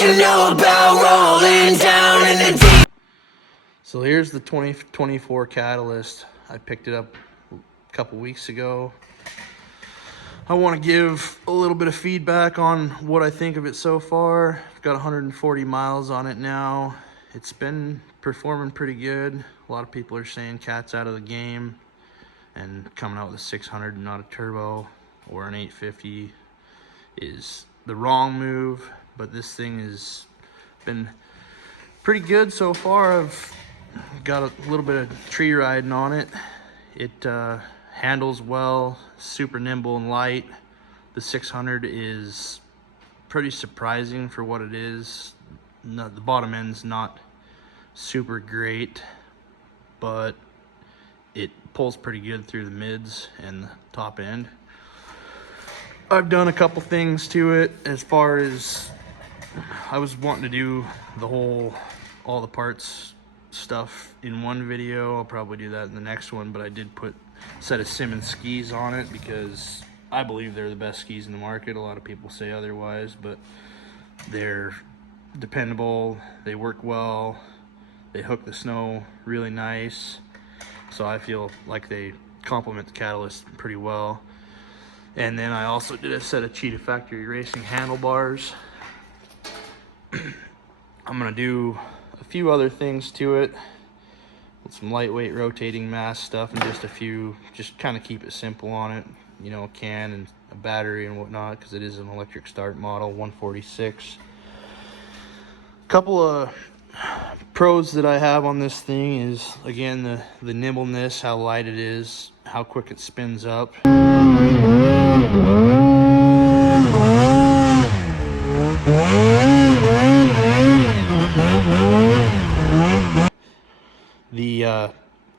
what you know about rolling down in the deep. So here's the 2024 Catalyst. I picked it up a couple weeks ago. I want to give a little bit of feedback on what I think of it so far. I've got 140 miles on it now. It's been performing pretty good. A lot of people are saying cat's out of the game, and coming out with a 600 and not a turbo or an 850 is the wrong move. But this thing has been pretty good so far. I've got a little bit of tree riding on it. It handles well, super nimble and light. The 600 is pretty surprising for what it is. The bottom end's not super great, but it pulls pretty good through the mids and the top end. I've done a couple things to it. As far as I was wanting to do all the parts stuff in one video. I'll probably do that in the next one, but I did put a set of Simmons skis on it because I believe they're the best skis in the market. A lot of people say otherwise, but they're dependable, they work well, they hook the snow really nice, so I feel like they complement the Catalyst pretty well. And then I also did a set of Cheetah Factory Racing handlebars. I'm gonna do a few other things to it with some lightweight rotating mass stuff and just kind of keep it simple on it, you know, a can and a battery and whatnot, because it is an electric start model 146. Couple of pros that I have on this thing is, again, the nimbleness, how light it is, how quick it spins up.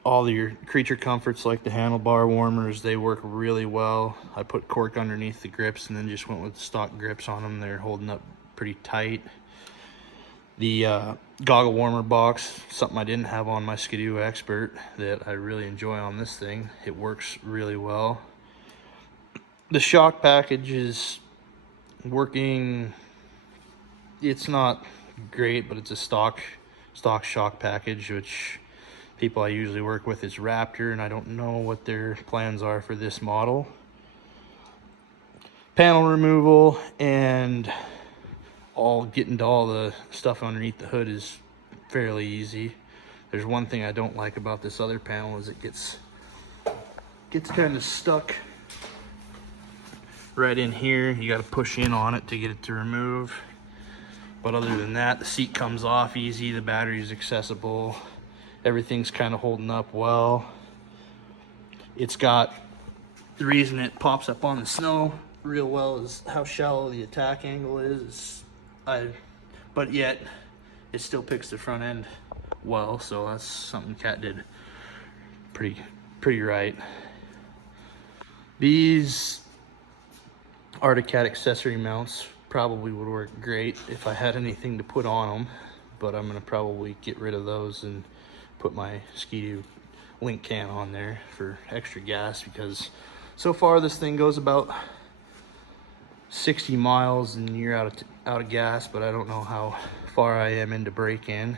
All your creature comforts like the handlebar warmers, they work really well. I put cork underneath the grips and then just went with stock grips on them. They're holding up pretty tight. The goggle warmer box, something I didn't have on my Skidoo Expert that I really enjoy on this thing. It works really well. The shock package is working. It's not great, but it's a stock shock package, which people I usually work with is Raptor, and I don't know what their plans are for this model. Panel removal and getting to all the stuff underneath the hood is fairly easy. There's one thing I don't like about this other panel is it gets kind of stuck right in here. You got to push in on it to get it to remove. But other than that, the seat comes off easy, the battery is accessible, everything's kind of holding up well. It's got, the reason it pops up on the snow real well is how shallow the attack angle is. But yet it still picks the front end well, so that's something Cat did pretty right. These Arctic Cat accessory mounts probably would work great if I had anything to put on them, but I'm gonna probably get rid of those and put my Skidoo link can on there for extra gas, because so far this thing goes about 60 miles and you're out of gas, but I don't know how far I am into break-in.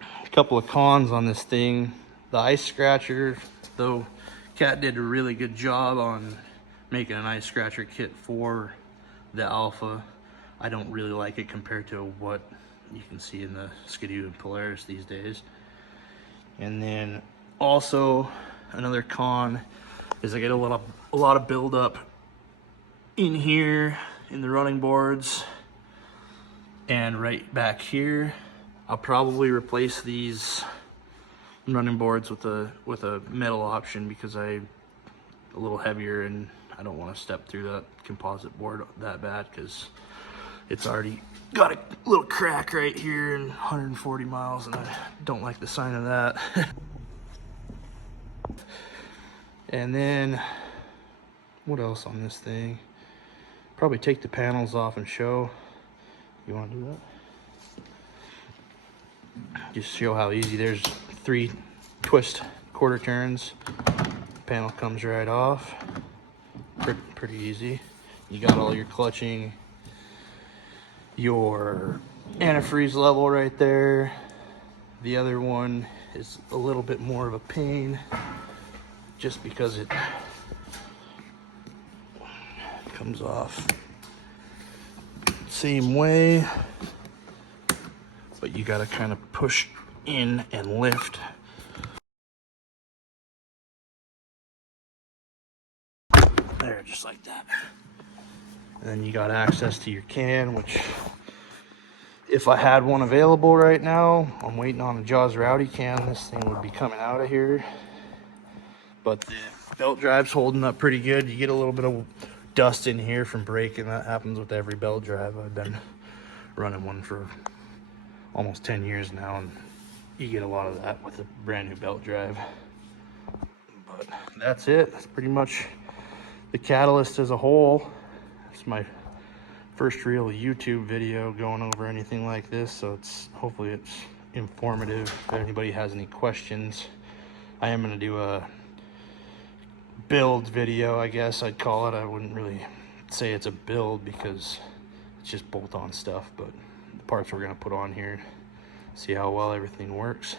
A couple of cons on this thing: the ice scratcher, though Cat did a really good job on making an ice scratcher kit for the Alpha, I don't really like it compared to what you can see in the Skidoo and Polaris these days. And then also another con is I get a lot of buildup in here in the running boards and right back here. I'll probably replace these running boards with a metal option because I'm a little heavier and I don't want to step through that composite board that bad, because it's already got a little crack right here and 140 miles and I don't like the sign of that. And then what else on this thing? Probably take the panels off and show. You want to do that? Just show how easy. There's 3 twist quarter turns. Panel comes right off. Pretty easy. You got all your clutching your antifreeze level right there. The other one is a little bit more of a pain just because it comes off same way, but you got to kind of push in and lift. There, just like that. And then you got access to your can, which if I had one available right now, I'm waiting on a Jaws Rowdy can. This thing would be coming out of here. But the belt drive's holding up pretty good. You get a little bit of dust in here from braking. That happens with every belt drive. I've been running one for almost 10 years now, and you get a lot of that with a brand new belt drive. But that's it. That's pretty much the catalyst as a whole. It's my first real YouTube video going over anything like this, so hopefully it's informative. If anybody has any questions, I am going to do a build video, I guess I'd call it. I wouldn't really say it's a build because it's just bolt-on stuff, but the parts we're going to put on here, see how well everything works.